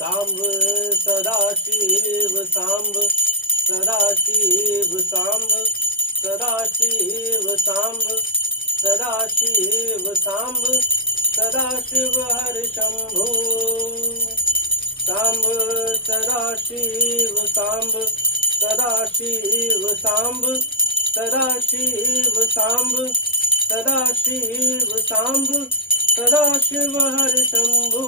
सांब सदाशिव सांब सदाशिव सांब सदाशिव सांब सदाशिव सांब सदाशिव हर शंभो सांब सदाशिव सांब सदाशिव सांब सदाशिव सांब सदाशिव सांब सदाशिव हर शंभो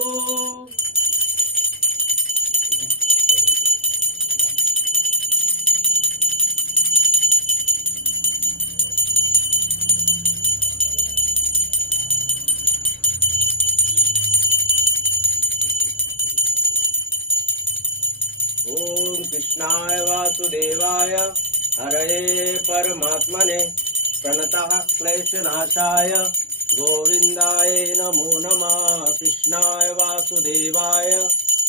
ओम कृष्णाय वासुदेवाय हरये परमात्मने प्रणतः क्लेशनाशाय गोविंदाय नमो नमः। कृष्णाय वासुदेवाय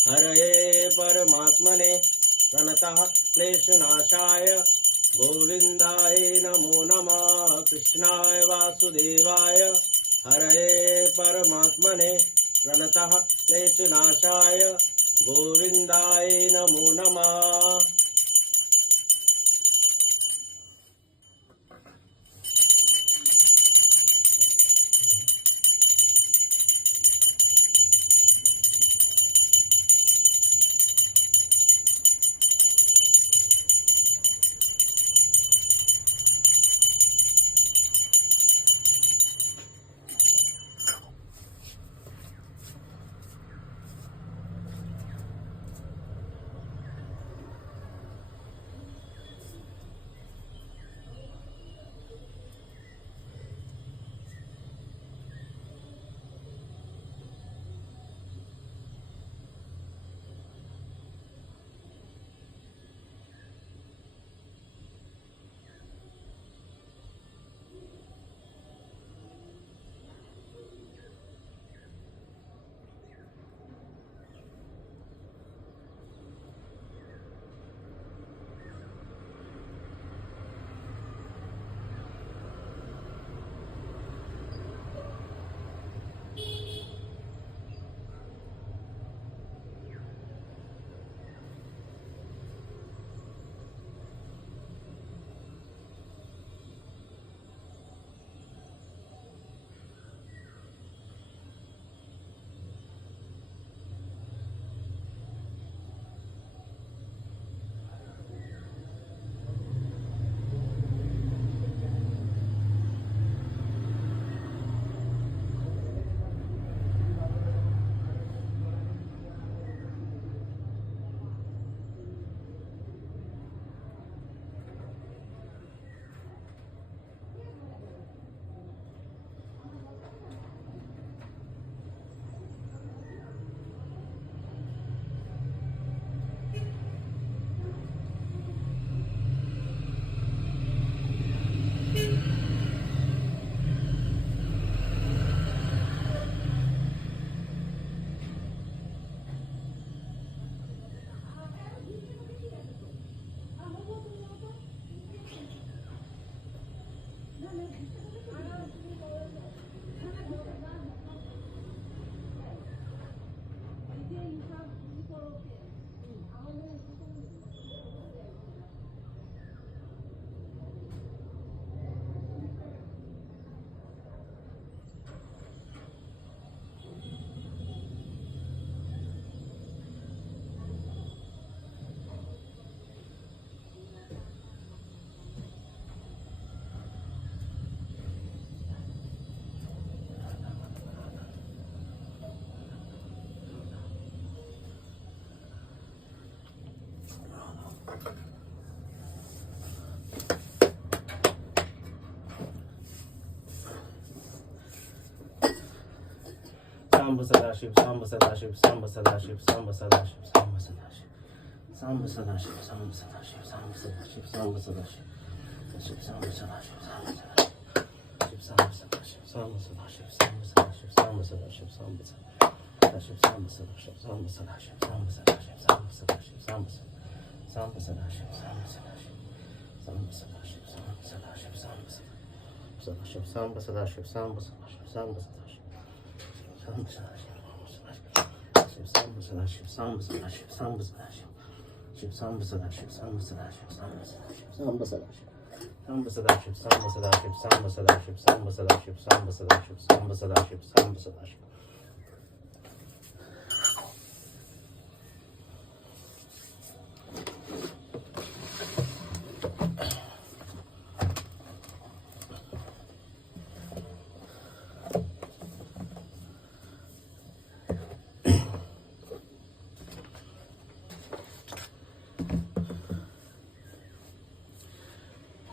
हरये परमात्मने प्रणतः क्लेशनाशाय गोविंदाय नमो नमः। कृष्णाय वासुदेवाय हरये परमात्मने प्रणतः क्लेशनाशाय गोविंदाय नमो नमः। सांब सदाशिव सांब सदाशिव सांब सदाशिव सांब सदाशिव सांब सदाशिव सांब सदाशिव सांब सदाशिव सांब सदाशिव सांब सदाशिव सांब सदाशिव सांब सदाशिव सांब सदाशिव सांब सदाशिव सांब सदाशिव सांब सदाशिव सांब सदाशिव सांब सदाशिव सांब सदाशिव सांब सदाशिव सांब सांब सदाशिव सांब सदाशिव सांब सदाशिव सांब सदाशिव सांब सदाशिव सांब सदाशिव सांब सदाशिव सांब सदाशिव सांब सदाशिव सांब सदाशिव सांब सदाशिव शिव सांब सदाशिव सांब सदाशिव सांब सदाशिव सांब सदाशिव सांब सदाशिव सांब सदाशिव सांब सदाशिव सांब सदाशिव सांब सदाशिव सांब सदाशिव सांब सदाशिव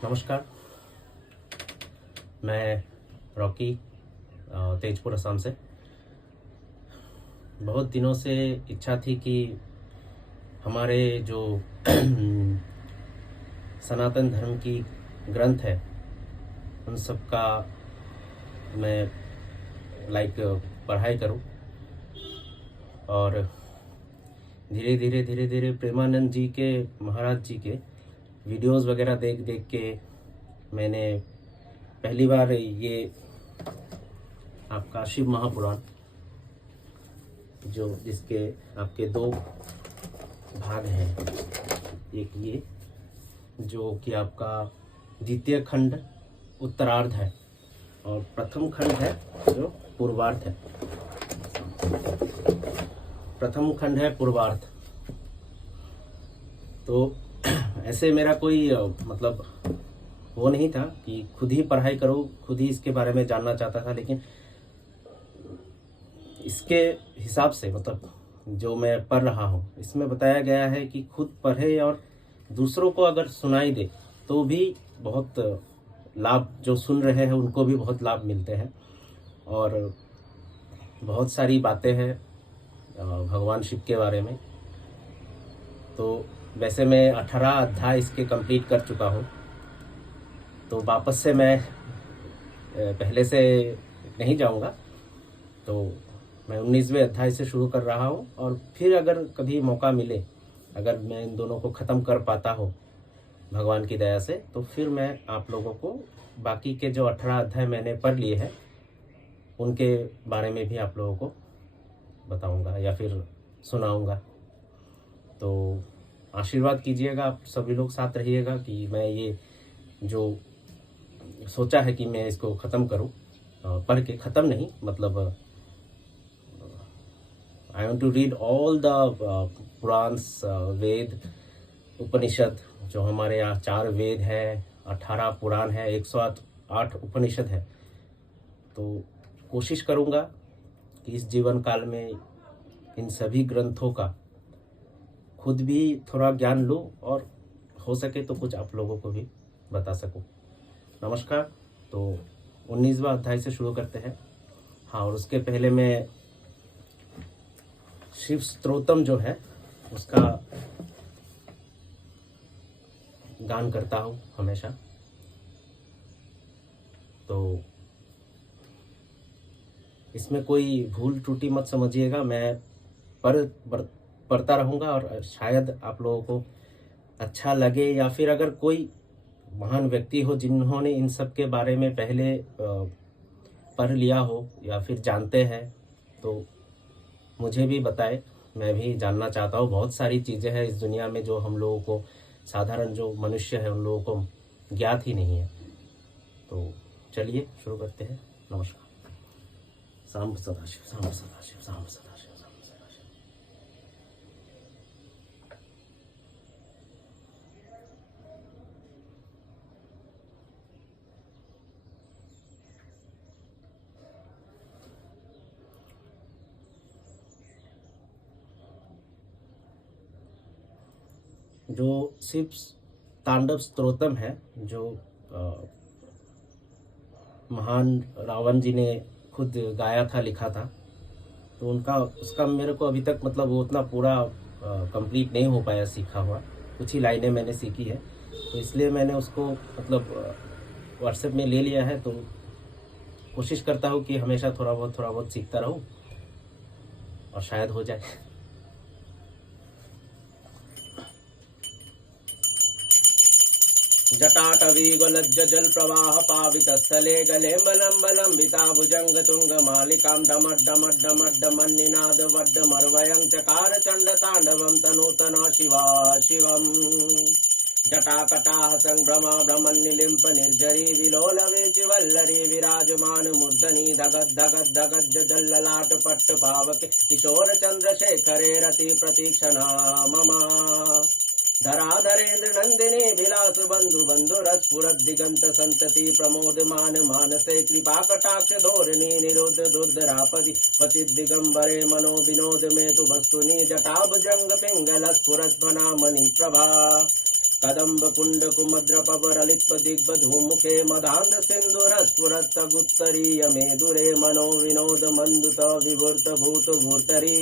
नमस्कार, मैं रॉकी तेजपुर असम से। बहुत दिनों से इच्छा थी कि हमारे जो सनातन धर्म की ग्रंथ है उन सब का मैं पढ़ाई करूं, और धीरे धीरे प्रेमानंद जी के, महाराज जी के वीडियोस वगैरह देख के मैंने पहली बार ये आपका शिव महापुराण, जो जिसके आपके 2 भाग हैं, एक ये जो कि आपका द्वितीय खंड उत्तरार्ध है और प्रथम खंड है जो पूर्वार्ध है। प्रथम खंड है पूर्वार्ध। तो ऐसे मेरा कोई मतलब वो नहीं था कि खुद ही पढ़ाई करो, खुद ही इसके बारे में जानना चाहता था, लेकिन इसके हिसाब से मतलब जो मैं पढ़ रहा हूँ इसमें बताया गया है कि खुद पढ़े और दूसरों को अगर सुनाई दे तो भी बहुत लाभ, जो सुन रहे हैं उनको भी बहुत लाभ मिलते हैं। और बहुत सारी बातें हैं भगवान शिव के बारे में। तो वैसे मैं 18 अध्याय इसके कंप्लीट कर चुका हूँ, तो वापस से मैं पहले से नहीं जाऊँगा, तो मैं 19वें अध्याय से शुरू कर रहा हूँ। और फिर अगर कभी मौका मिले, अगर मैं इन दोनों को ख़त्म कर पाता हो भगवान की दया से, तो फिर मैं आप लोगों को बाकी के जो 18 अध्याय मैंने पढ़ लिए हैं उनके बारे में भी आप लोगों को बताऊँगा या फिर सुनाऊँगा। तो आशीर्वाद कीजिएगा, आप सभी लोग साथ रहिएगा कि मैं ये जो सोचा है कि मैं इसको ख़त्म करूं, पढ़ के ख़त्म नहीं, मतलब I want to read all the Puranas, Veda, Upanishad, जो हमारे यहाँ 4 वेद है, 18 पुराण है, 108 उपनिषद है। तो कोशिश करूँगा कि इस जीवन काल में इन सभी ग्रंथों का खुद भी थोड़ा ज्ञान लूँ और हो सके तो कुछ आप लोगों को भी बता सकूं। नमस्कार। तो 19वां अध्याय से शुरू करते हैं। हाँ, और उसके पहले मैं शिव स्तोत्रम जो है उसका गान करता हूँ हमेशा। तो इसमें कोई भूल त्रुटि मत समझिएगा, मैं पढ़ता रहूँगा और शायद आप लोगों को अच्छा लगे, या फिर अगर कोई महान व्यक्ति हो जिन्होंने इन सब के बारे में पहले पढ़ लिया हो या फिर जानते हैं तो मुझे भी बताए, मैं भी जानना चाहता हूँ। बहुत सारी चीज़ें हैं इस दुनिया में जो हम लोगों को, साधारण जो मनुष्य है उन लोगों को ज्ञात ही नहीं है। तो चलिए शुरू करते हैं। नमस्कार। सांब सदाशिव सांब सदाशिव सांब सदाशिव सांब सदाशिव। जो शिव तांडव स्तोत्रम है, जो महान रावण जी ने खुद गाया था, लिखा था, तो उनका उसका मेरे को अभी तक मतलब वो उतना पूरा कंप्लीट नहीं हो पाया सीखा हुआ, कुछ ही लाइनें मैंने सीखी है, तो इसलिए मैंने उसको मतलब व्हाट्सएप में ले लिया है। तो कोशिश करता हूँ कि हमेशा थोड़ा बहुत सीखता रहूँ और शायद हो जाए। जटाटवी गलज्ज जल प्रवाह पावित स्थले गले बलम्बिता भुजंग तुंग मालिकां डमड्डमड्डमड्डमन्निनाद वड्डमर्वयं चकार चंड तांडवं तनूतना शिवा शिवम् जटाकटाह संभ्रमा भ्रमन्निलिम्प निर्जरी विलोलवेचि वल्लरी विराजमान मूर्धनि धगद धगद धगद जल्ललाट पट्ट पावके किशोर चंद्रशेखरे रति प्रतीक्षणा मम धराधरेन्द्र नंदिनी विलास बंधु बंधुरस्फुरद दिगंत संतति प्रमोदमान मानसे कृपा कटाक्ष धोरणी निरुद्ध दुर्धरापदि क्वचित दिगंबरे मनो विनोद में तु वस्तुनि जटाभुजंग पिंगल स्फुरध्वना मणि प्रभा कदम्ब कुंड कुमद्र पवरलित्व दिग्ब धूमुखे मदांध सिंधुर स्फुरत गुत्तरीय मेदुरे मनो विनोद मंदुत विभूर्त भूत भूर्तरी।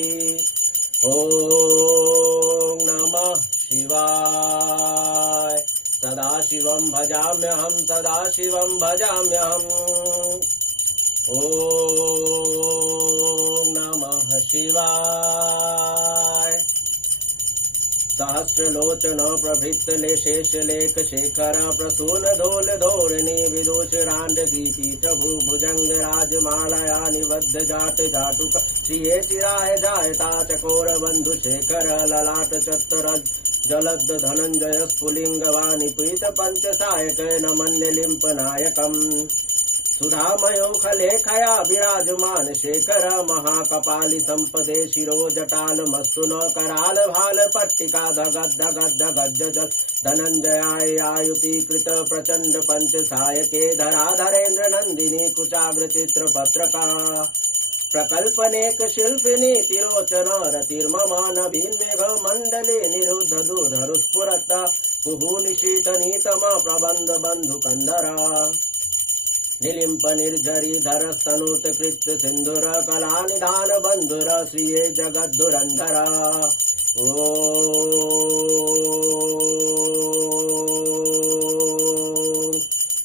ओम नमः शिवाय। सदाशिवं भजाम्यहं सदाशिवं भजाम्यहम्। ओम नमः शिवाय। सहस्रलोचन प्रभृत शेष लेख शेखर प्रसून धोल धोरणी विदुष रांडगी पीठ भूभुजंग राजमालया निबद्ध जाट जाटुक श्रिये चिराय जायता चकोर बंधु शेखर ललाट चत्तर जलद धनंजय स्फुलिंग वाणि प्रीत पंच सायक नमन्य लिंप नायकम सुधामयो खलेखया विराजमान शेखर महाकपाली संपदे शिरो जटाल मस्तुन कराल भाल पट्टिका धगद धगद धगद जल धनंजयाय आयुतीकृत प्रचंड पंच सायके धराधरेन्द्र नंदिनी कुचाग्र चित्र पत्रका प्रकल्पनेक शिल्पिनी तिरोचन रतिर्ममान भीमेघ मंडले निरुद्ध दुधरुस्फुरत कुहू निशीतनीतम प्रबंध बंधु कंदरा निलिंप निर्झरी धर स्तनूत कृत सिंधुर कला निधान बंधुर श्रिये जगद्धुरंधरा।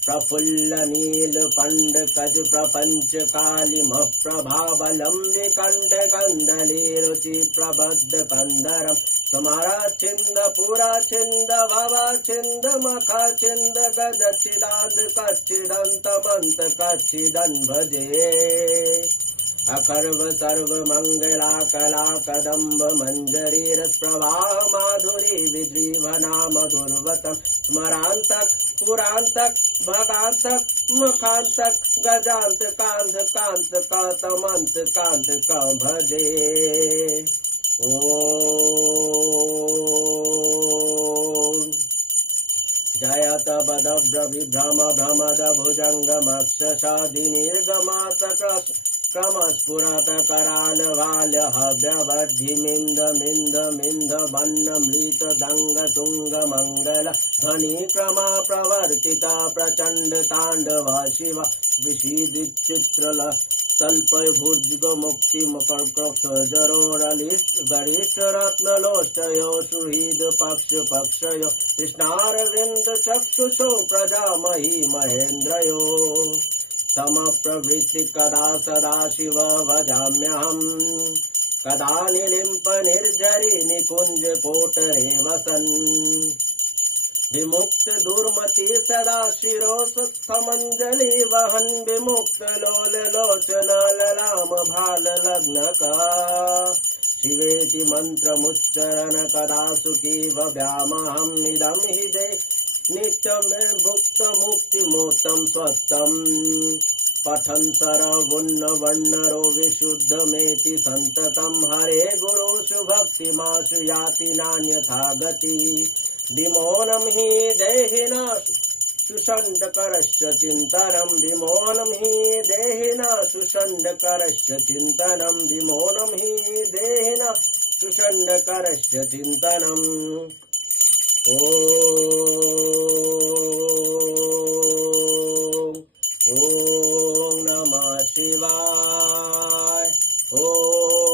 प्रफुल्ल नील पंड कज प्रपंच कालिम प्रभावलंबि कंठ कंदली रुचि प्रबद्ध कंदरम तुम्हारा छिंद पूरा छिंद भवा छिंद मखा छिंद गज चिदांत कच्चिदंत मंत कच्चिदन भजे अकर्व सर्व मंगला कला कदम्ब मंजरी रस प्रवाह माधुरी विजीवना मधुरवतम स्मरांतक पुरांतक भगांतक मुखांतक गजांत कांत कांत कातमंत कांत का भजे। ओम जयत बदभ्र विभ्रम भ्रमद भुजंगमक्षशादि निर्गमात क्रमस्फुरत कराल वाल हव्यवर्धि मिंद मिंद मिंद वन्न मृत दंग तुंग मंगल ध्वनि क्रमा प्रवर्तित प्रचंड तांडव शिव विशीदित चित्रल तल्पय भुजग मुक्ति मकरक्रक्ष जरोरलिष्ट गरिष्ठ रत्नलोष्टयो सुहृद पक्ष पक्षयो कृष्णारविंद चक्षुषो प्रजामही महेन्द्रयो तम प्रवृत्ति कदा सदा शिव भजाम्यहम् कदा निलिम्प निर्झरी निकुंज कोटरे वसन् विमुक्त दुर्मति सदा शिरो सुस्थमंजलि वहन विमुक्त लोल लोचन ललाम भाल लग्न का शिवेति मंत्र मुच्चरण कदा सुखी भव्यामहम् इदं हि दे नित्यं भुक्त मुक्ति मोक्तं स्वत्तं पठन् सरवुन्न वन्नरो विशुद्धमेति संततं हरे गुरुषु भक्तिमाशु याति नान्यथा गति विमोनं हि देहिना सुषण्डकरस्य चिन्तनं विमोनं हि देहिना सुषण्डकरस्य चिन्तनं विमोनं हि देहिना सुषण्डकरस्य चिन्तनम्। ओम नमः शिवाय। ओम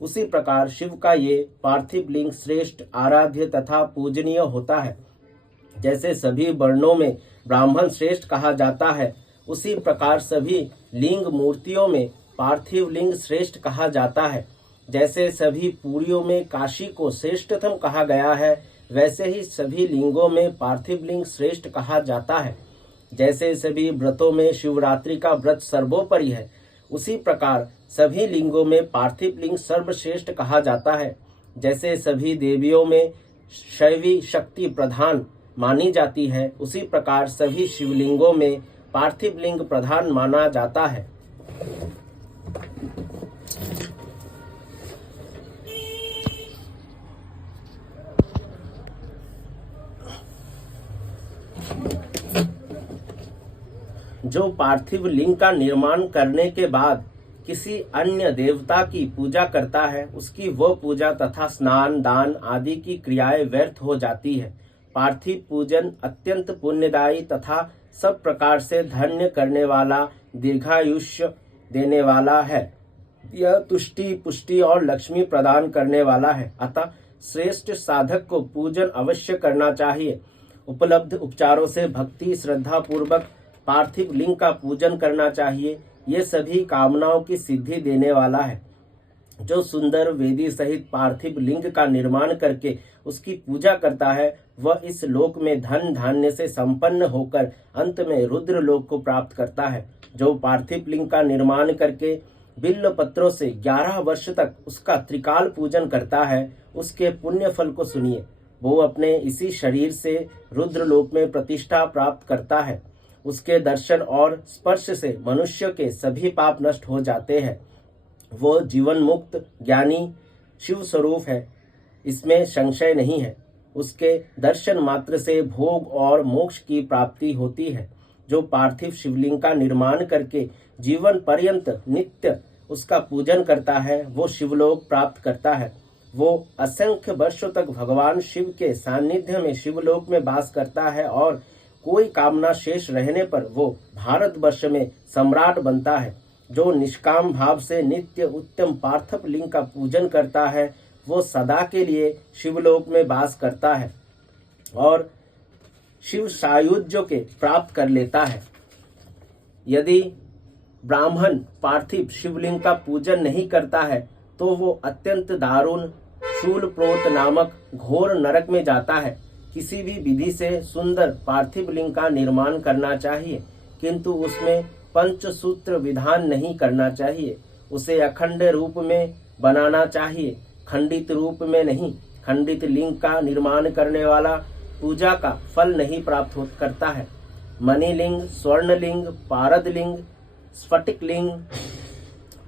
उसी प्रकार शिव का ये पार्थिव लिंग श्रेष्ठ, आराध्य तथा पूजनीय होता है। जैसे सभी वर्णों में ब्राह्मण श्रेष्ठ कहा जाता है, उसी प्रकार सभी लिंग मूर्तियों में पार्थिव लिंग श्रेष्ठ कहा जाता है। जैसे सभी पुरियों में काशी को श्रेष्ठतम कहा गया है, वैसे ही सभी लिंगों में पार्थिव लिंग श्रेष्ठ कहा जाता है। जैसे सभी व्रतों में शिवरात्रि का व्रत सर्वोपरि है, उसी प्रकार सभी लिंगों में पार्थिव लिंग सर्वश्रेष्ठ कहा जाता है। जैसे सभी देवियों में शैवी शक्ति प्रधान मानी जाती है, उसी प्रकार सभी शिवलिंगों में पार्थिव लिंग प्रधान माना जाता है। जो पार्थिव लिंग का निर्माण करने के बाद किसी अन्य देवता की पूजा करता है, उसकी वह पूजा तथा स्नान दान आदि की क्रियाएं व्यर्थ हो जाती है। पार्थिव पूजन अत्यंत पुण्यदायी तथा सब प्रकार से धन्य करने वाला, दीर्घायुष्य देने वाला है। यह तुष्टि पुष्टि और लक्ष्मी प्रदान करने वाला है। अतः श्रेष्ठ साधक को पूजन अवश्य करना चाहिए। उपलब्ध उपचारों से भक्ति श्रद्धा पूर्वक पार्थिव लिंग का पूजन करना चाहिए। ये सभी कामनाओं की सिद्धि देने वाला है। जो सुंदर वेदी सहित पार्थिव लिंग का निर्माण करके उसकी पूजा करता है, वह इस लोक में धन धान्य से संपन्न होकर अंत में रुद्र लोक को प्राप्त करता है। जो पार्थिव लिंग का निर्माण करके बिल्व पत्रों से 11 वर्ष तक उसका त्रिकाल पूजन करता है, उसके पुण्य फल को सुनिए। वो अपने इसी शरीर से रुद्र लोक में प्रतिष्ठा प्राप्त करता है। उसके दर्शन और स्पर्श से मनुष्य के सभी पाप नष्ट हो जाते हैं। वो जीवन मुक्त ज्ञानी शिव स्वरूप है, इसमें संशय नहीं है। उसके दर्शन मात्र से भोग और मोक्ष की प्राप्ति होती है। जो पार्थिव शिवलिंग का निर्माण करके जीवन पर्यंत नित्य उसका पूजन करता है, वो शिवलोक प्राप्त करता है। वो असंख्य वर्षों तक भगवान शिव के सानिध्य में शिवलोक में वास करता है और कोई कामना शेष रहने पर वो भारतवर्ष में सम्राट बनता है। जो निष्काम भाव से नित्य उत्तम पार्थिव लिंग का पूजन करता है, वो सदा के लिए शिवलोक में वास करता है और शिव सायुज्य के प्राप्त कर लेता है। यदि ब्राह्मण पार्थिव शिवलिंग का पूजन नहीं करता है, तो वो अत्यंत दारुण शूलप्रोत नामक घोर नरक में जाता है। किसी भी विधि से सुंदर पार्थिव लिंग का निर्माण करना चाहिए, किंतु उसमें पंचसूत्र विधान नहीं करना चाहिए। उसे अखंड रूप में बनाना चाहिए, खंडित रूप में नहीं। खंडित लिंग का निर्माण करने वाला पूजा का फल नहीं प्राप्त करता है। मणिलिंग, स्वर्णलिंग, पारदलिंग, स्फटिक लिंग,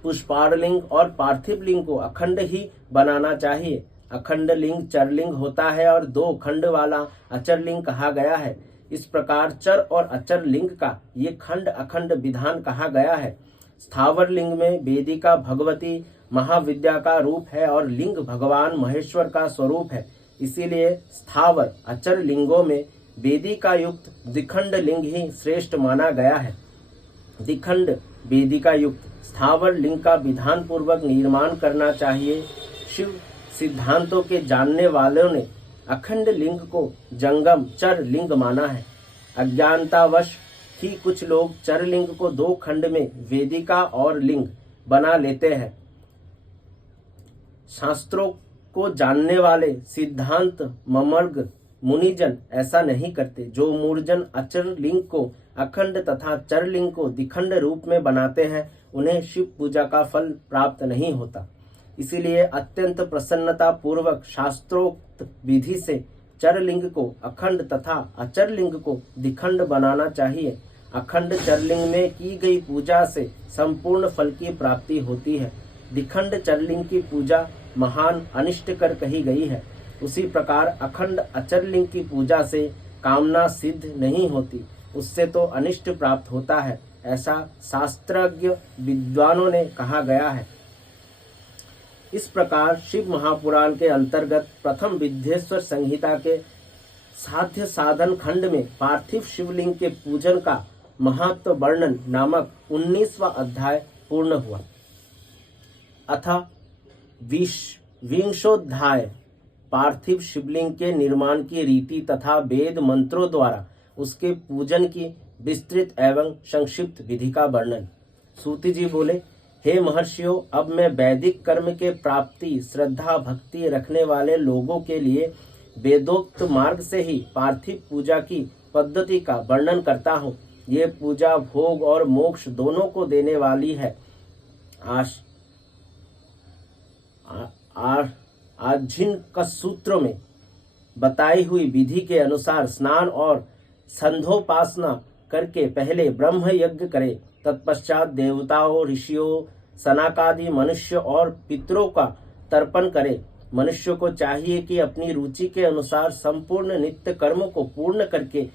पुष्पारलिंग और पार्थिव लिंग को अखंड ही बनाना चाहिए। अखंड लिंग चरलिंग होता है और 2 खंड वाला अचर लिंग कहा गया है। इस प्रकार चर और अचर लिंग का ये खंड अखंड विधान कहा गया है। स्थावर लिंग में वेदिका भगवती महाविद्या का रूप है और लिंग भगवान महेश्वर का स्वरूप है। इसीलिए स्थावर अचर लिंगों में वेदिका युक्त द्विखंड लिंग ही श्रेष्ठ माना गया है। द्विखंड वेदिका युक्त स्थावर लिंग का विधान पूर्वक निर्माण करना चाहिए। शिव सिद्धांतों के जानने वालों ने अखंड लिंग को जंगम चर लिंग माना है। अज्ञानतावश ही कुछ लोग चर लिंग को 2 खंड में वेदिका और लिंग बना लेते हैं। शास्त्रों को जानने वाले सिद्धांत ममर्ग मुनिजन ऐसा नहीं करते। जो मूर्जन अचर लिंग को अखंड तथा चर लिंग को द्विखंड रूप में बनाते हैं, उन्हें शिव पूजा का फल प्राप्त नहीं होता। इसीलिए अत्यंत प्रसन्नता पूर्वक शास्त्रोक्त विधि से चरलिंग को अखंड तथा अचर लिंग को द्विखंड बनाना चाहिए। अखंड चरलिंग में की गई पूजा से संपूर्ण फल की प्राप्ति होती है। द्विखंड चरलिंग की पूजा महान अनिष्टकर कही गई है। उसी प्रकार अखंड अचरलिंग की पूजा से कामना सिद्ध नहीं होती, उससे तो अनिष्ट प्राप्त होता है, ऐसा शास्त्रज्ञ विद्वानों ने कहा गया है। इस प्रकार शिव महापुराण के अंतर्गत प्रथम विद्येश्वर संहिता के साध्य साधन खंड में पार्थिव शिवलिंग के पूजन का महत्व वर्णन नामक 19वां अध्याय पूर्ण हुआ। अथ विंशोध्याय पार्थिव शिवलिंग के निर्माण की रीति तथा वेद मंत्रों द्वारा उसके पूजन की विस्तृत एवं संक्षिप्त विधि का वर्णन। सूति जी बोले, हे महर्षियों, अब मैं वैदिक कर्म के प्राप्ति श्रद्धा भक्ति रखने वाले लोगों के लिए वेदोक्त मार्ग से ही पार्थिव पूजा की पद्धति का वर्णन करता हूँ। ये पूजा भोग और मोक्ष दोनों को देने वाली है। आजिन सूत्रों में बताई हुई विधि के अनुसार स्नान और संध्योपासना करके पहले ब्रह्म यज्ञ करे, तत्पश्चात देवताओं, ऋषियों, सनाकादि मनुष्य और पितरों का तर्पण करे। मनुष्य को चाहिए कि अपनी रुचि के अनुसार संपूर्ण नित्य कर्म को पूर्ण करके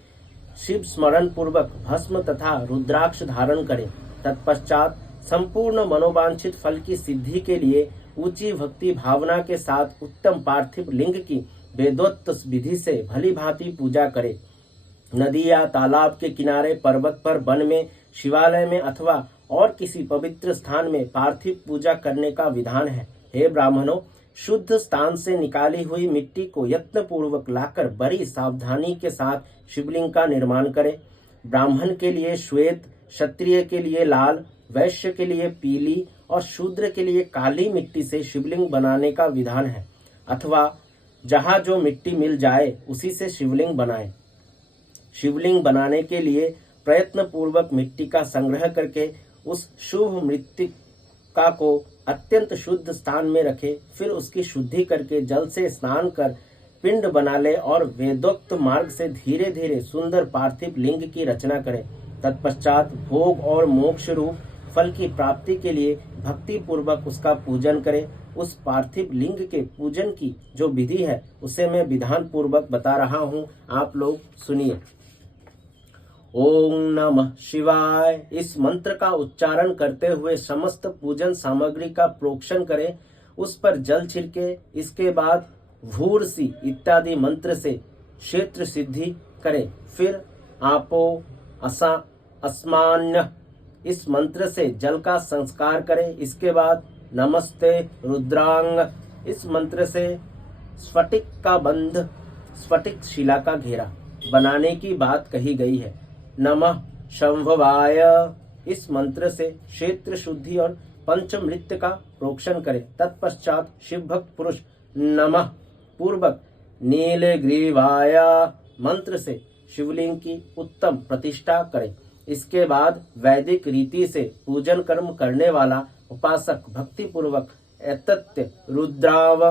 शिव स्मरण पूर्वक भस्म तथा रुद्राक्ष धारण करे। तत्पश्चात संपूर्ण मनोवांछित फल की सिद्धि के लिए ऊंची भक्ति भावना के साथ उत्तम पार्थिव लिंग की वेदोक्त विधि से भली भांति पूजा करे। नदी या तालाब के किनारे, पर्वत पर, वन में, शिवालय में अथवा और किसी पवित्र स्थान में पार्थिव पूजा करने का विधान है। हे ब्राह्मणों, शुद्ध स्थान से निकाली हुई मिट्टी को यत्न पूर्वक लाकर बड़ी सावधानी के साथ शिवलिंग का निर्माण करें। ब्राह्मण के लिए श्वेत, क्षत्रिय के लिए लाल, वैश्य के लिए पीली और शूद्र के लिए काली मिट्टी से शिवलिंग बनाने का विधान है, अथवा जहाँ जो मिट्टी मिल जाए उसी से शिवलिंग बनाएं। शिवलिंग बनाने के लिए प्रयत्न पूर्वक मिट्टी का संग्रह करके उस शुभ मृत्तिका को अत्यंत शुद्ध स्थान में रखे। फिर उसकी शुद्धि करके जल से स्नान कर पिंड बना ले और वेदोक्त मार्ग से धीरे धीरे सुंदर पार्थिव लिंग की रचना करे। तत्पश्चात भोग और मोक्ष रूप फल की प्राप्ति के लिए भक्ति पूर्वक उसका पूजन करे। उस पार्थिव लिंग के पूजन की जो विधि है उसे मैं विधान पूर्वक बता रहा हूँ, आप लोग सुनिए। ओम नमः शिवाय। इस मंत्र का उच्चारण करते हुए समस्त पूजन सामग्री का प्रोक्षण करें, उस पर जल छिड़के। इसके बाद भूर्सी इत्यादि मंत्र से क्षेत्र सिद्धि करें। फिर आपो अस्मान्य इस मंत्र से जल का संस्कार करें। इसके बाद नमस्ते रुद्रांग इस मंत्र से स्फटिक का बंध, स्फटिक शिला का घेरा बनाने की बात कही गई है। नमः शंभवाय इस मंत्र से क्षेत्र शुद्धि और पंचमृत्य का प्रोक्षण करें। तत्पश्चात शिव भक्त पुरुष नमः पूर्वक नीलग्रीवाय मंत्र से शिवलिंग की उत्तम प्रतिष्ठा करें। इसके बाद वैदिक रीति से पूजन कर्म करने वाला उपासक भक्ति पूर्वक एतत्य रुद्राव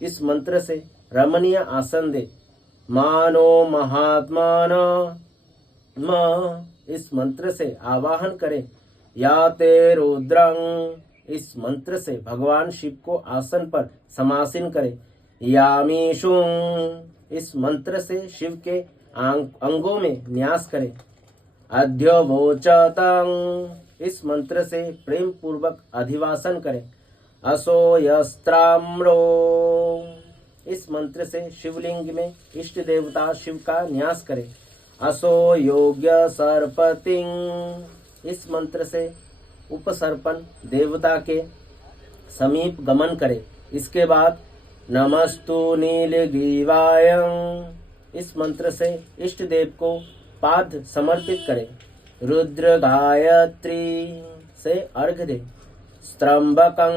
इस मंत्र से रमणीय आसन दे। मानो महात्मान इस मंत्र से आवाहन करें। या ते रुद्रं इस मंत्र से भगवान शिव को आसन पर समासीन करें। यामीशुं इस मंत्र से शिव के अंगों में न्यास करें। अध्यवोचतं इस मंत्र से प्रेम पूर्वक अधिवासन करें। असोयस्त्राम्रो इस मंत्र से शिवलिंग में इष्ट देवता शिव का न्यास करें। असो योग्य सर्पतिं इस मंत्र से उपसर्पण देवता के समीप गमन करे। इसके बाद नमस्तु नीलग्रीवाय इस मंत्र से इष्ट देव को पाद समर्पित करे। रुद्र गायत्री से अर्घ दे। स्त्रंबकं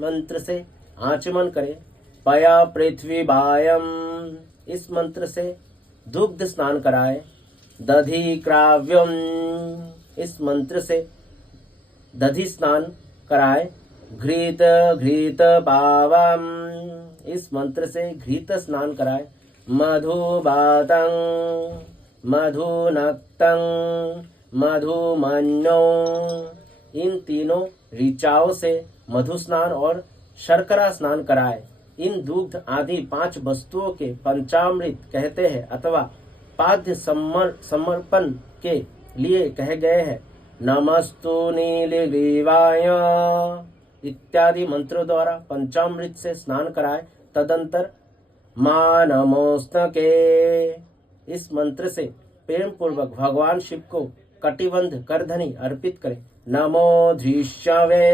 मंत्र से आचमन करे। पया पृथ्वीबायम इस मंत्र से दुग्ध स्नान कराए। दधि क्राव्यम इस मंत्र से दधि स्नान कराए। घृत घृत पावम इस मंत्र से घृत स्नान कराए। मधुबातं मधुनक्तं मधुमन्यो इन तीनों ऋचाओं से मधु स्नान और शर्करा स्नान कराए। इन दुग्ध आदि 5 वस्तुओं के पंचामृत कहते हैं अथवा पाद्य समर्पण के लिए कहे गए हैं। नमस्तु नीलग्रीवाय इत्यादि मंत्रों द्वारा पंचामृत से स्नान कराए। तदंतर मां नमोस्तके इस मंत्र से प्रेम पूर्वक भगवान शिव को कटिबंध करधनी अर्पित करें। नमो धृष्यवे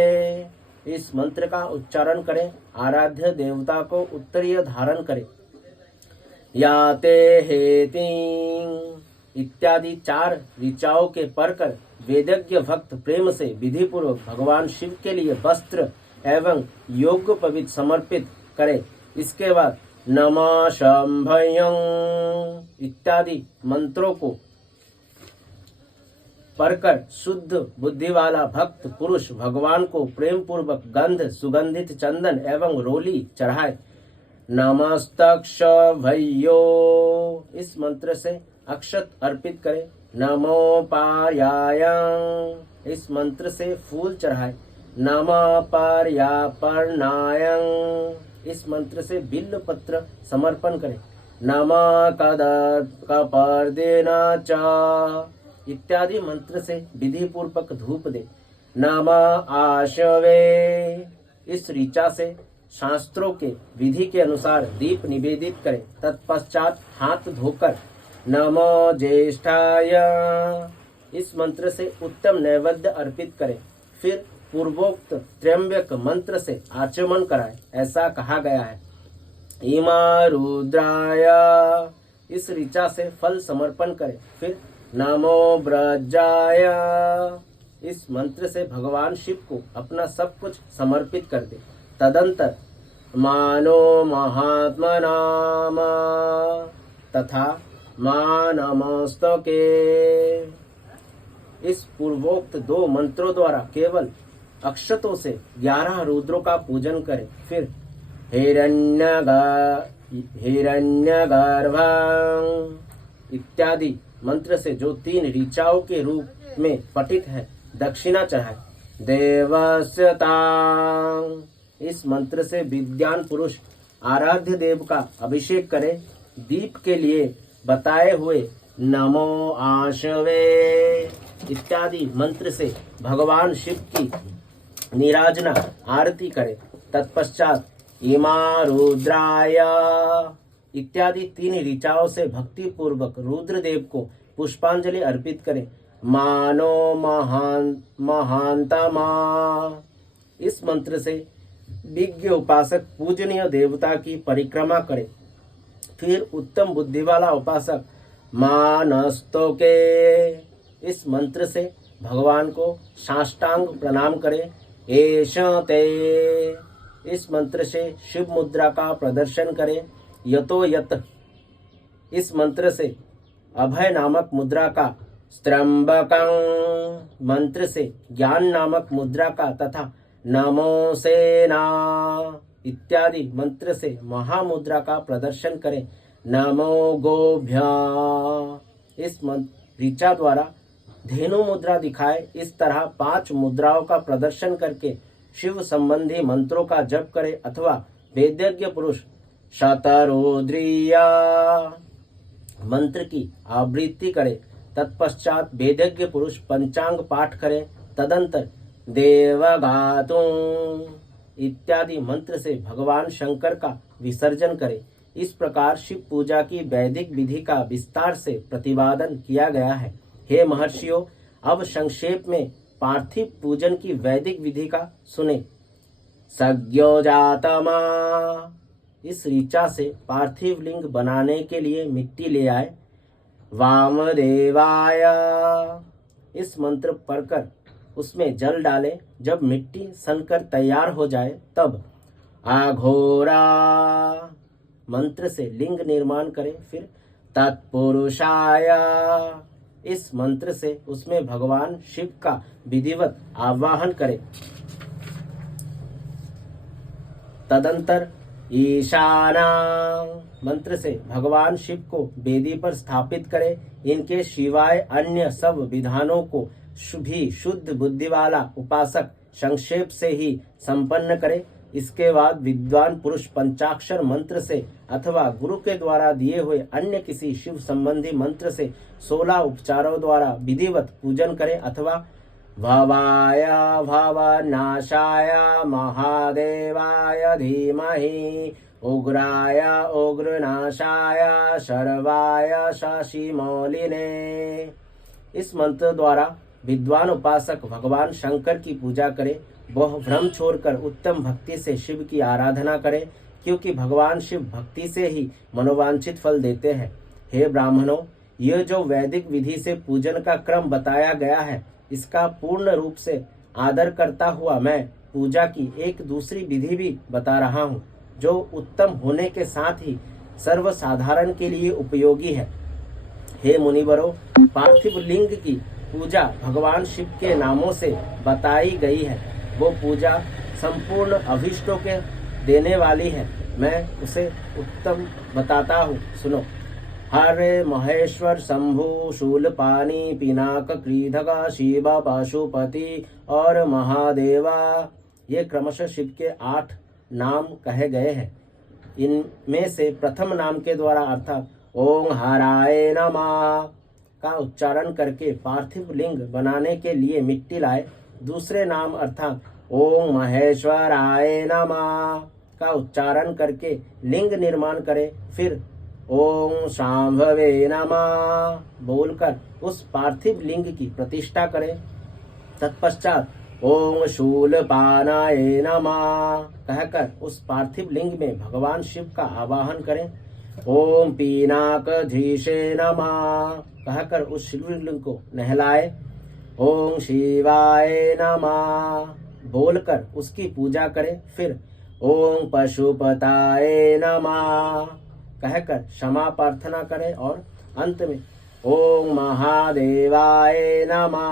इस मंत्र का उच्चारण करें। आराध्य देवता को उत्तरीय धारण करें। या ते हेति इत्यादि 4 ऋचाओं के पढ़कर वेदज्ञ भक्त प्रेम से विधि पूर्वक भगवान शिव के लिए वस्त्र एवं योग्योपवीत समर्पित करें। इसके बाद नमः शंभयं इत्यादि मंत्रों को पढ़कर शुद्ध बुद्धि वाला भक्त पुरुष भगवान को प्रेम पूर्वक गंध, सुगंधित चंदन एवं रोली चढ़ाए। नमस्तक्ष भय्यो इस मंत्र से अक्षत अर्पित करें। नमो पार्यायं इस मंत्र से फूल चढ़ाए। नमः पर्यापर्णायं इस मंत्र से बिल्व पत्र समर्पण करें। नमः कपर्देना च इत्यादि मंत्र से विधि पूर्वक धूप दे। नमः आशवे इस ऋचा से शास्त्रों के विधि के अनुसार दीप निवेदित करें। तत्पश्चात हाथ धोकर नमो ज्येष्ठाय इस मंत्र से उत्तम नैवेद्य अर्पित करें। फिर पूर्वोक्त त्र्यंबक मंत्र से आचमन कराएं। ऐसा कहा गया है। इमा रुद्राय इस ऋचा से फल समर्पण करें। फिर नमो ब्रजाय इस मंत्र से भगवान शिव को अपना सब कुछ समर्पित कर दे। तदंतर मानो महात्मनाम तथा मानमस्तके इस पूर्वोक्त 2 मंत्रों द्वारा केवल अक्षतों से 11 रुद्रों का पूजन करें। फिर हिरण्यगर्भं इत्यादि मंत्र से जो 3 ऋचाओं के रूप में पठित है दक्षिणा चढ़ाए। देवस्यतां इस मंत्र से विद्वान पुरुष आराध्य देव का अभिषेक करे। दीप के लिए बताए हुए नमो आशवे इत्यादि मंत्र से भगवान शिव की निराजना आरती करे। तत्पश्चात इमा रुद्राय इत्यादि 3 ऋचाओं से भक्ति पूर्वक रुद्रदेव को पुष्पांजलि अर्पित करें। मानो महांतमा इस मंत्र से विज्ञ उपासक पूजनीय देवता की परिक्रमा करे। फिर उत्तम बुद्धि वाला उपासक मानस्तोके इस मंत्र से भगवान को साष्टांग प्रणाम करे। एष ते इस मंत्र से शिव मुद्रा का प्रदर्शन करे। यतो यत इस मंत्र से अभय नामक मुद्रा का, स्त्रंबकं मंत्र से ज्ञान नामक मुद्रा का तथा नमो सेना इत्यादि मंत्र से महामुद्रा का प्रदर्शन करें। नमो गोभ्य इस ऋचा द्वारा धेनु मुद्रा दिखाए। इस तरह 5 मुद्राओं का प्रदर्शन करके शिव संबंधी मंत्रों का जप करे अथवा वेदज्ञ पुरुष शतरुद्रीया मंत्र की आवृत्ति करे। तत्पश्चात वेदज्ञ पुरुष पंचांग पाठ करे। तदंतर देवगातुं इत्यादि मंत्र से भगवान शंकर का विसर्जन करे। इस प्रकार शिव पूजा की वैदिक विधि का विस्तार से प्रतिपादन किया गया है। हे महर्षियों, अब संक्षेप में पार्थिव पूजन की वैदिक विधि का सुने। सज्ञोजातमा इस ऋचा से पार्थिव लिंग बनाने के लिए मिट्टी ले आए। वामदेवाय इस मंत्र पढ़कर उसमें जल डाले। जब मिट्टी सनकर तैयार हो जाए तब अघोरा मंत्र से लिंग निर्माण करें। फिर तत्पुरुषाय इस मंत्र से उसमें भगवान शिव का विधिवत आवाहन करें। तदंतर ईशाना मंत्र से भगवान शिव को वेदी पर स्थापित करें। इनके सिवाय अन्य सब विधानों को भी शुद्ध बुद्धि वाला उपासक संक्षेप से ही संपन्न करे। इसके बाद विद्वान पुरुष पंचाक्षर मंत्र से अथवा गुरु के द्वारा दिए हुए अन्य किसी शिव संबंधी मंत्र से 16 उपचारों द्वारा विधिवत पूजन करें अथवा भवाय भवनाशाय महादेवाय धीमहि उग्राय उग्रनाशाय सर्वाय शशिमौलिने इस मंत्र द्वारा विद्वान उपासक भगवान शंकर की पूजा करे, वह भ्रम छोड़कर उत्तम भक्ति से शिव की आराधना करे, क्योंकि भगवान शिव भक्ति से ही मनोवांछित फल देते हैं। हे ब्राह्मणों, यह जो वैदिक विधि से पूजन का क्रम बताया गया है, इसका पूर्ण रूप से आदर करता हुआ मैं पूजा की एक दूसरी विधि भी बता रहा हूँ, जो उत्तम होने के साथ ही सर्वसाधारण के लिए उपयोगी है। हे मुनिवरों, पार्थिव लिंग की पूजा भगवान शिव के नामों से बताई गई है। वो पूजा संपूर्ण अभीष्टों के देने वाली है। मैं उसे उत्तम बताता हूँ, सुनो। हरे महेश्वर शंभु शूलपाणी पिनाक क्रीधका शिवा पशुपति और महादेवा, ये क्रमशः शिव के 8 नाम कहे गए हैं। इनमें से प्रथम नाम के द्वारा अर्थात ओम हराय नमः का उच्चारण करके पार्थिव लिंग बनाने के लिए मिट्टी लाए। दूसरे नाम अर्थात ओम महेश्वराय नमः का उच्चारण करके लिंग निर्माण करे। फिर ओम शांभवे नमः बोलकर उस पार्थिव लिंग की प्रतिष्ठा करें। तत्पश्चात ओम शूलपानाय नमः कहकर उस पार्थिव लिंग में भगवान शिव का आवाहन करें। ओम पीनाकधीशे नमः कहकर उस शिवलिंग को नहलाए। ओम शिवाय नमः बोलकर उसकी पूजा करें। फिर ओम पशुपताय नमः कहकर क्षमा प्रार्थना करें और अंत में ओम महादेवाय नमः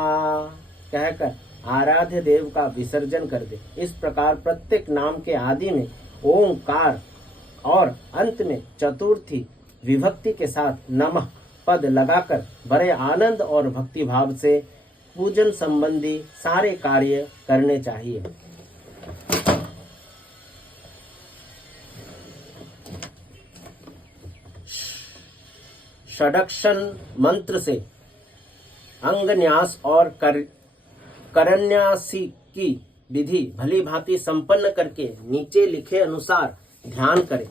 कहकर आराध्य देव का विसर्जन कर दे। इस प्रकार प्रत्येक नाम के आदि में ओंकार और अंत में चतुर्थी विभक्ति के साथ नमः पद लगाकर बड़े आनंद और भक्ति भाव से पूजन संबंधी सारे कार्य करने चाहिए। षडक्षण मंत्र से अंगन्यास और करन्यासी की विधि भली भांति संपन्न करके नीचे लिखे अनुसार ध्यान करें।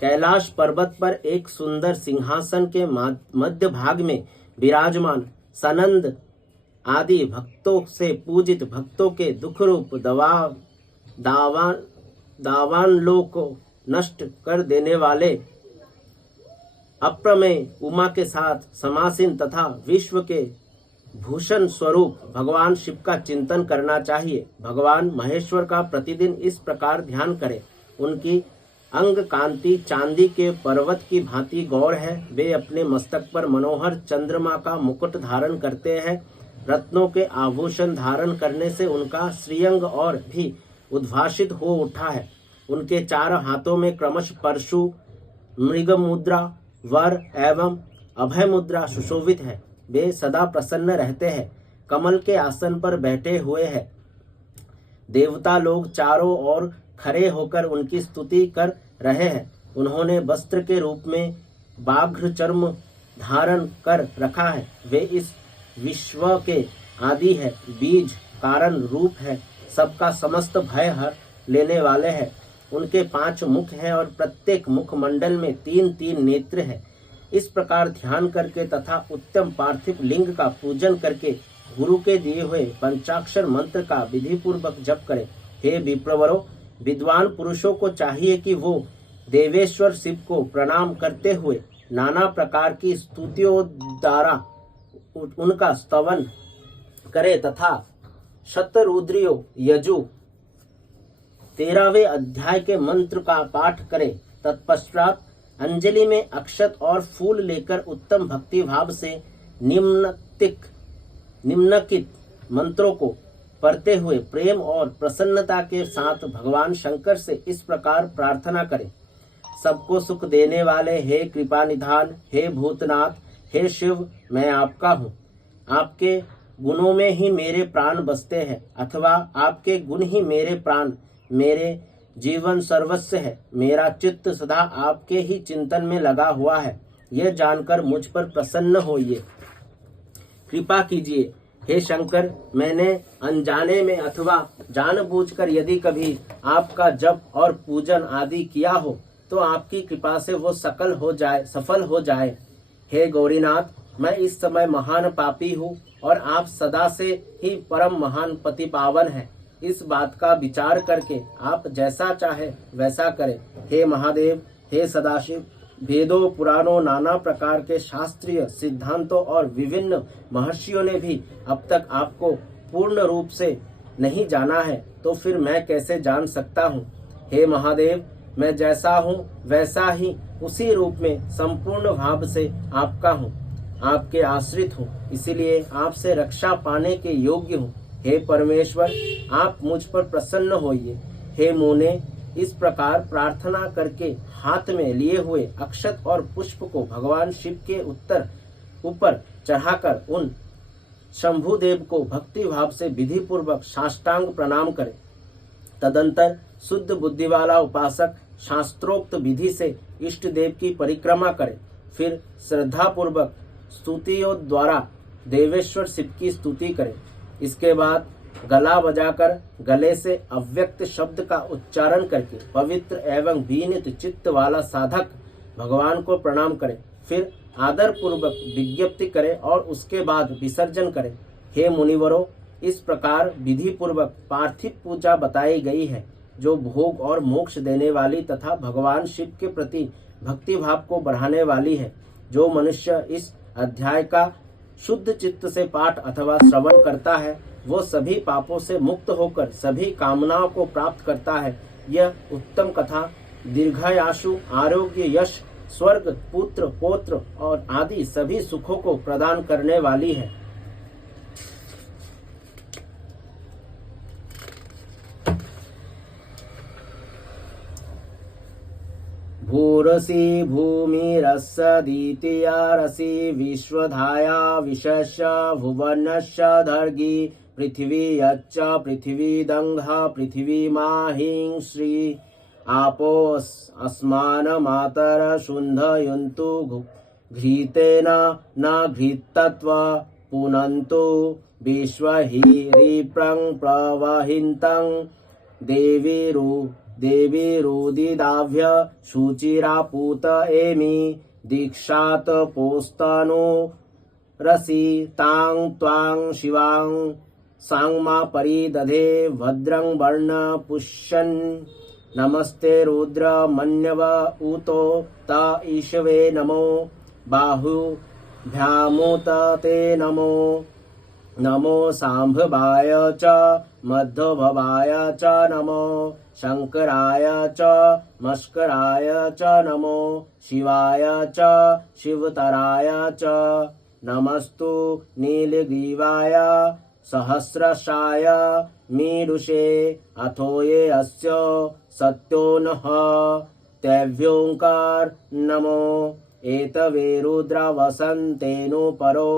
कैलाश पर्वत पर एक सुंदर सिंहासन के मध्य भाग में विराजमान सनंद आदि भक्तों से पूजित भक्तों के दुख रूप दावानलों को नष्ट कर देने वाले अप्रमेय उमा के साथ समासीन तथा विश्व के भूषण स्वरूप भगवान शिव का चिंतन करना चाहिए। भगवान महेश्वर का प्रतिदिन इस प्रकार ध्यान करें। उनकी अंग कांति चांदी के पर्वत की भांति गौर है। वे अपने मस्तक पर मनोहर चंद्रमा का मुकुट धारण करते हैं। रत्नों के आभूषण धारण करने से उनका श्रीअंग और भी उद्भासित हो उठा है। उनके 4 हाथों में क्रमश परशु, मृग मुद्रा, वर एवं अभय मुद्रा सुशोभित है। वे सदा प्रसन्न रहते हैं। कमल के आसन पर बैठे हुए हैं। देवता लोग चारों ओर खड़े होकर उनकी स्तुति कर रहे हैं। उन्होंने वस्त्र के रूप में बाघ्र चर्म धारण कर रखा है। वे इस विश्व के आदि है, बीज कारण रूप है, सबका समस्त भय हर लेने वाले हैं। उनके 5 मुख हैं और प्रत्येक मुख मंडल में 3-3 नेत्र है। इस प्रकार ध्यान करके तथा उत्तम पार्थिव लिंग का पूजन करके गुरु के दिए हुए पंचाक्षर मंत्र का विधि पूर्वक जप करें। हे विप्रवरों, विद्वान पुरुषों को चाहिए कि वो देवेश्वर शिव को प्रणाम करते हुए नाना प्रकार की स्तुतियों द्वारा उनका स्तवन करे तथा शतरुद्रियो यजु 13वें अध्याय के मंत्र का पाठ करे। तत्पश्चात अंजलि में अक्षत और फूल लेकर उत्तम भक्ति भाव से निम्नलिखित मंत्रों को पढ़ते हुए प्रेम और प्रसन्नता के साथ भगवान शंकर से इस प्रकार प्रार्थना करें। सबको सुख देने वाले हे कृपा निधान, हे भूतनाथ, हे शिव, मैं आपका हूँ। आपके गुणों में ही मेरे प्राण बसते हैं, अथवा आपके गुण ही मेरे प्राण, मेरे जीवन सर्वस्व है। मेरा चित्त सदा आपके ही चिंतन में लगा हुआ है। यह जानकर मुझ पर प्रसन्न होइए, कृपा कीजिए। हे शंकर, मैंने अनजाने में अथवा जानबूझकर यदि कभी आपका जप और पूजन आदि किया हो तो आपकी कृपा से वो सफल हो जाए। हे गौरीनाथ, मैं इस समय महान पापी हूँ और आप सदा से ही परम महान पति पावन हैं। इस बात का विचार करके आप जैसा चाहे वैसा करें। हे महादेव, हे सदाशिव, वेदों पुराणों नाना प्रकार के शास्त्रीय सिद्धांतों और विभिन्न महर्षियों ने भी अब तक आपको पूर्ण रूप से नहीं जाना है, तो फिर मैं कैसे जान सकता हूँ। हे महादेव, मैं जैसा हूँ वैसा ही उसी रूप में संपूर्ण भाव से आपका हूँ, आपके आश्रित हूँ, इसीलिए आपसे रक्षा पाने के योग्य हूँ। हे परमेश्वर, आप मुझ पर प्रसन्न होइए। हे मुने, इस प्रकार प्रार्थना करके हाथ में लिए हुए अक्षत और पुष्प को भगवान शिव के ऊपर चढ़ाकर उन शंभुदेव को भक्ति भाव से विधि पूर्वक साष्टांग प्रणाम करें। तदंतर शुद्ध बुद्धि वाला उपासक शास्त्रोक्त विधि से इष्ट देव की परिक्रमा करे। फिर श्रद्धा पूर्वक स्तुतियों द्वारा देवेश्वर शिव की स्तुति करे। इसके बाद गला बजाकर गले से अव्यक्त शब्द का उच्चारण करके पवित्र एवं विनीत चित्त वाला साधक भगवान को प्रणाम करे। फिर आदर पूर्वक विज्ञप्ति करे और उसके बाद विसर्जन करे। हे मुनिवरों, इस प्रकार विधि पूर्वक पार्थिव पूजा बताई गई है, जो भोग और मोक्ष देने वाली तथा भगवान शिव के प्रति भक्ति भाव को बढ़ाने वाली है। जो मनुष्य इस अध्याय का शुद्ध चित्त से पाठ अथवा श्रवण करता है, वो सभी पापों से मुक्त होकर सभी कामनाओं को प्राप्त करता है। यह उत्तम कथा दीर्घायु, आरोग्य, यश, स्वर्ग, पुत्र, पौत्र और आदि सभी सुखों को प्रदान करने वाली है। भूरसी भूमिरस्सदित्या रसी विश्वधाया विशस्य भुवनस्य दर्गी पृथिवी यच्च पृथिवीदङ्घः पृथिवी माहिं श्री आपो अस्मान मातर शुन्धयन्तु घृतेन न घृतत्व पुनन्तु विश्वहिरिप्रं प्रवहिन्तं देवीरुदिदाभ्य शुचिरापूत एमि दीक्षात पोस्तनो रसि तां त्वां शिवां सांमा परिदधे भद्रं वर्ण पुष्यन् नमस्ते रुद्र मन्यव उतो त ईशवे नमो बाहुभ्यामुत ते नमो नमो सांभवाय च मध्वभवाय च नमो शंकराय च मस्कराय च नमो शिवाय च शिवतराय च नमस्तु नीलग्रीवाय सहस्रशाय मीडुषे अथो ये अस्य सत्यो नः तेभ्योऽंकार नमो एतवे रुद्र वसन्तेनो परो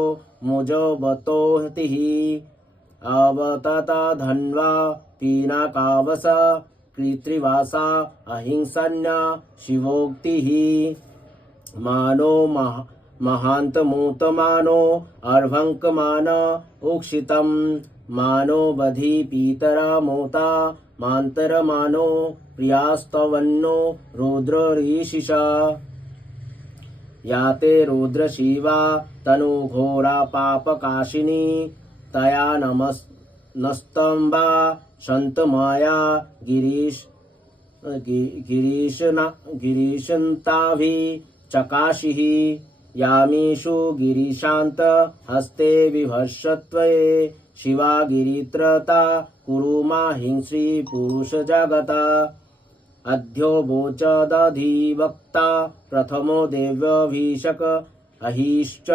मुजोबतोहतिः अवतत धन्वा पीनाकावस कृत्रिवासा अहिंसन्य शिवोक्तिः मानो महान्तमूतमानो अर्भङ्कमान उक्षितं मानो बधि पीतरा मोता मान्तरमानो प्रियास्तवन्नो रुद्ररीशिषा याते रुद्रशिवा तनुघोरा पापकाशिनी तया नस्तम्बा सन्तमया गिरीशन्ताभि चकाशिः यामीषु गिरीशान्त हस्ते विभर्षत्वे शिवा गिरित्रता कुरु माहिंश्री पुरुष जगता अध्योवोच दधिवक्ता प्रथमो देव्यभिषक अहिश्च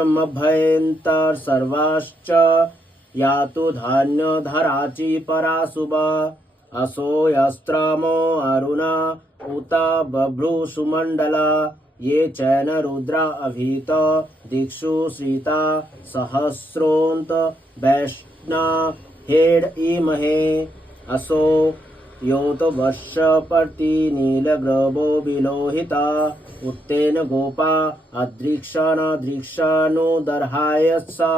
सर्वाञ्चमभयन्तर् सर्वाश्च यातु धान्यधराचि पराशुभ असोऽयस्त्रमो अरुण उत बभ्रुषुमण्डल ये चैन रुद्रा अभीत दिक्षु श्रिता सहस्रोऽन्त वैष्णा हेड इमहे असो योत वर्षपर्ति नीलग्रभो विलोहिता उत्तेन गोपा अदृक्षानो दर्हाय सा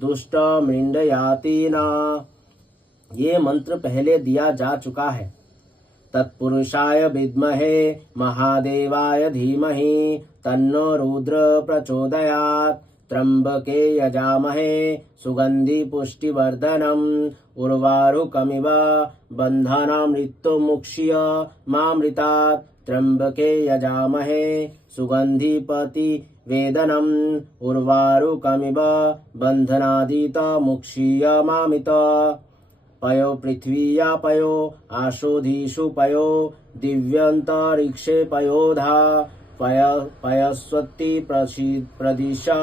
दुष्ट मृंडयाति न। ये मंत्र पहले दिया जा चुका है तत्पुरुषाय विद्महे महादेवाय धीमहि तन्नो रुद्र प्रचोदयात्। त्र्यंबके यजामहे सुगंधि पुष्टिवर्धनम् उर्वारुकमिव बन्धनामृत्युमुक्ष्यमामृतात्। त्र्यंबके यजामहे सुगंधिपति वेदनम् उर्वारुकमिव बन्धनादितमुक्ष्यमामित। पयो पृथ्वीया पयो आशोधीषु पयो दिव्यन्तरिक्षे पयोधा। पयस्वती प्रदिशा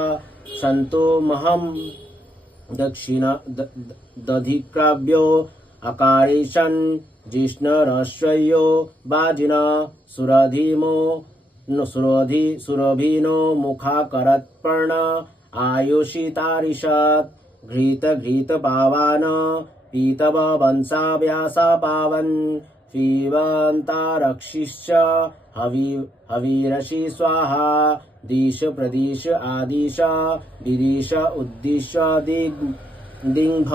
सन्तो महं दधिक्राव्यो अकारिशन् जिष्णरश्वयो वाजिन सुरभिनो मुखाकरत्पर्ण आयुषितारिषत्। घृतपावान पीतव वंशाव्यासा पावन् पीबन्तारक्षिश्च हवीरसि स्वाहा। दिश प्रदिश आदिश विदिश उद्दिश्य दिग्भ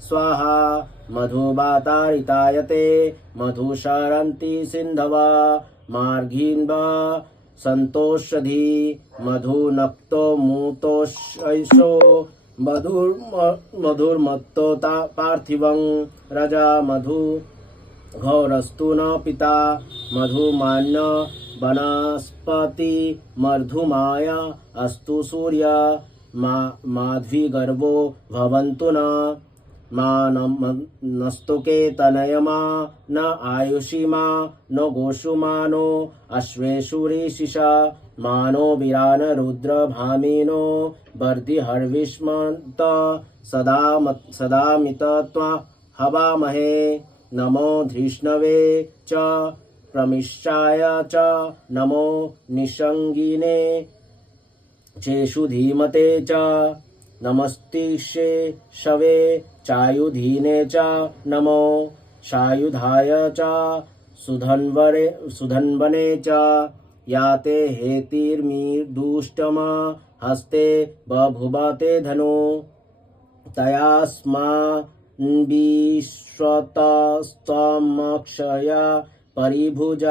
स्वाहा। मधुवातारितायते मधुशरन्ति सिन्धव मार्गिन्व सन्तोषधि मधुनक्तो मूतोषो मधुर्मत्तोता पार्थिवं रजा मधु घोरस्तु न पिता मधुमान्य वनस्पति मर्धुमाय अस्तु सूर्य माध्वीगर्भो भवन्तु न नस्तुके तनयमा न आयुषिमा न गोषुमानो अश्वेषु ऋषिषा मानो वीरान रुद्र भामिनो वर्धिहर्विष्मन्त सदा मितत्वा हवामहे। नमो धृष्णवे च प्रमिष्टाय च नमो निषङ्गिने चेषु धीमते च नमस्तिषे शवे चायुधीने च नमो सायुधाय च सुधन्वने च याते हेतिर्मीदुष्टम हस्ते बभुवते धनु तयास्मान्विश्वतस्तमक्षय परिभुज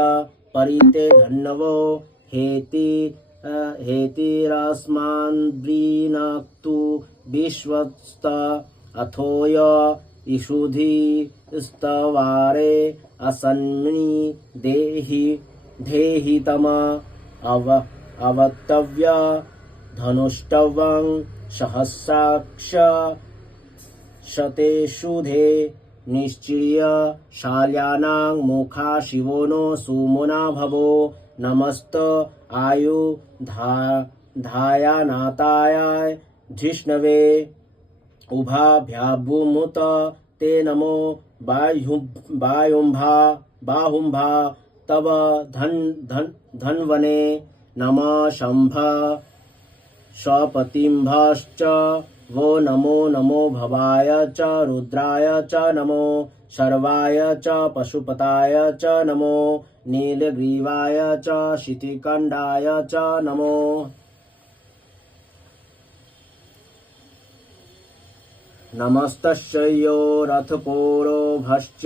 परिते धन्वो हेतिरस्मान्वृणक्तु विश्वस्त अथोय इषुधि स्तवारे असन्नि देहि तम अवक्तव्य धनुष्टवं सहस्राक्ष शतेषुधे निश्चिर्य शाल्यानां मुखा शिवो नो सुमुना भवो। नमस्त आयुधायानाताय धिष्णवे उभाभ्याभूमुत ते नमो बाहुंभा तव धन्वने नमः शंभ स्वपतिंभश्च वो नमो भवाय च रुद्राय च नमो शर्वाय च पशुपताय च नमो नीलग्रीवाय च शितिकण्डाय च नमो। नमस्तस्यो रथपोरोभश्च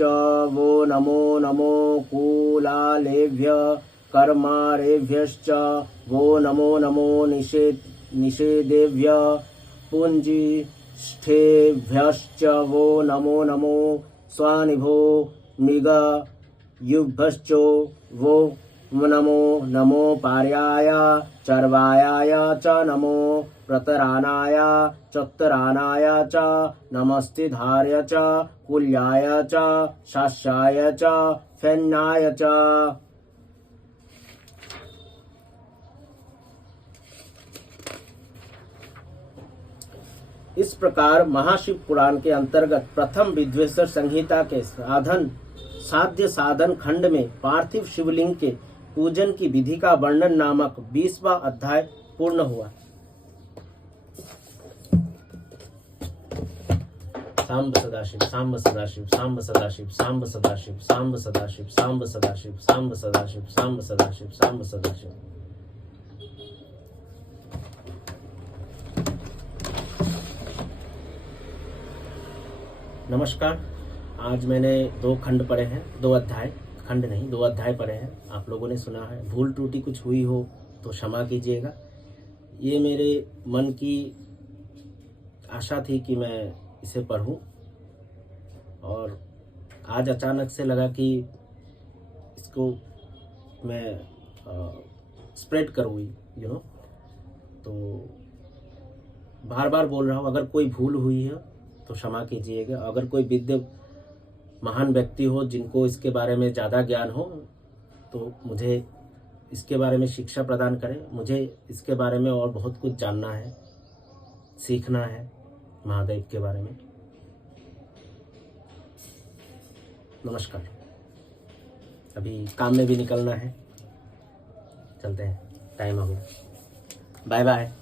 वो नमो कूलालेभ्य कर्मारेभ्यश्च वो नमो निषेधेभ्य पुञ्जिष्ठेभ्यश्च वो नमो स्वानिभो मृगयुभ्यश्च वो नमो पार्याय चर्वायाय च नमो प्रतरानाय चक्तरानाय च नमस्तिधार्य च कुल्याय च शास्याय च फैन्याय च। इस प्रकार महाशिव पुराण के अंतर्गत प्रथम विद्वेश्वर संहिता के साध्य साधन खंड में पार्थिव शिवलिंग के पूजन की विधि का वर्णन नामक 20वां अध्याय पूर्ण हुआ। सांब सदाशिव सांब सदाशिव सांब सदाशिव सांब सदाशिव सांब सदाशिव सांब सदाशिव सांब सदाशिव सांब सदाशिव सांब सदाशिव। नमस्कार। आज मैंने 2 खंड पढ़े हैं, 2 अध्याय। खंड नहीं, 2 अध्याय पढ़े हैं, आप लोगों ने सुना है। भूल त्रुटि कुछ हुई हो तो क्षमा कीजिएगा। ये मेरे मन की आशा थी कि मैं इसे पढूं, और आज अचानक से लगा कि इसको मैं स्प्रेड करूँ, तो बार बार बोल रहा हूँ, अगर कोई भूल हुई है तो क्षमा कीजिएगा। अगर कोई विद्य महान व्यक्ति हो जिनको इसके बारे में ज़्यादा ज्ञान हो तो मुझे इसके बारे में शिक्षा प्रदान करें। मुझे इसके बारे में और बहुत कुछ जानना है, सीखना है महादेव के बारे में। नमस्कार। अभी काम में भी निकलना है, चलते हैं, टाइम हो गया। Bye bye.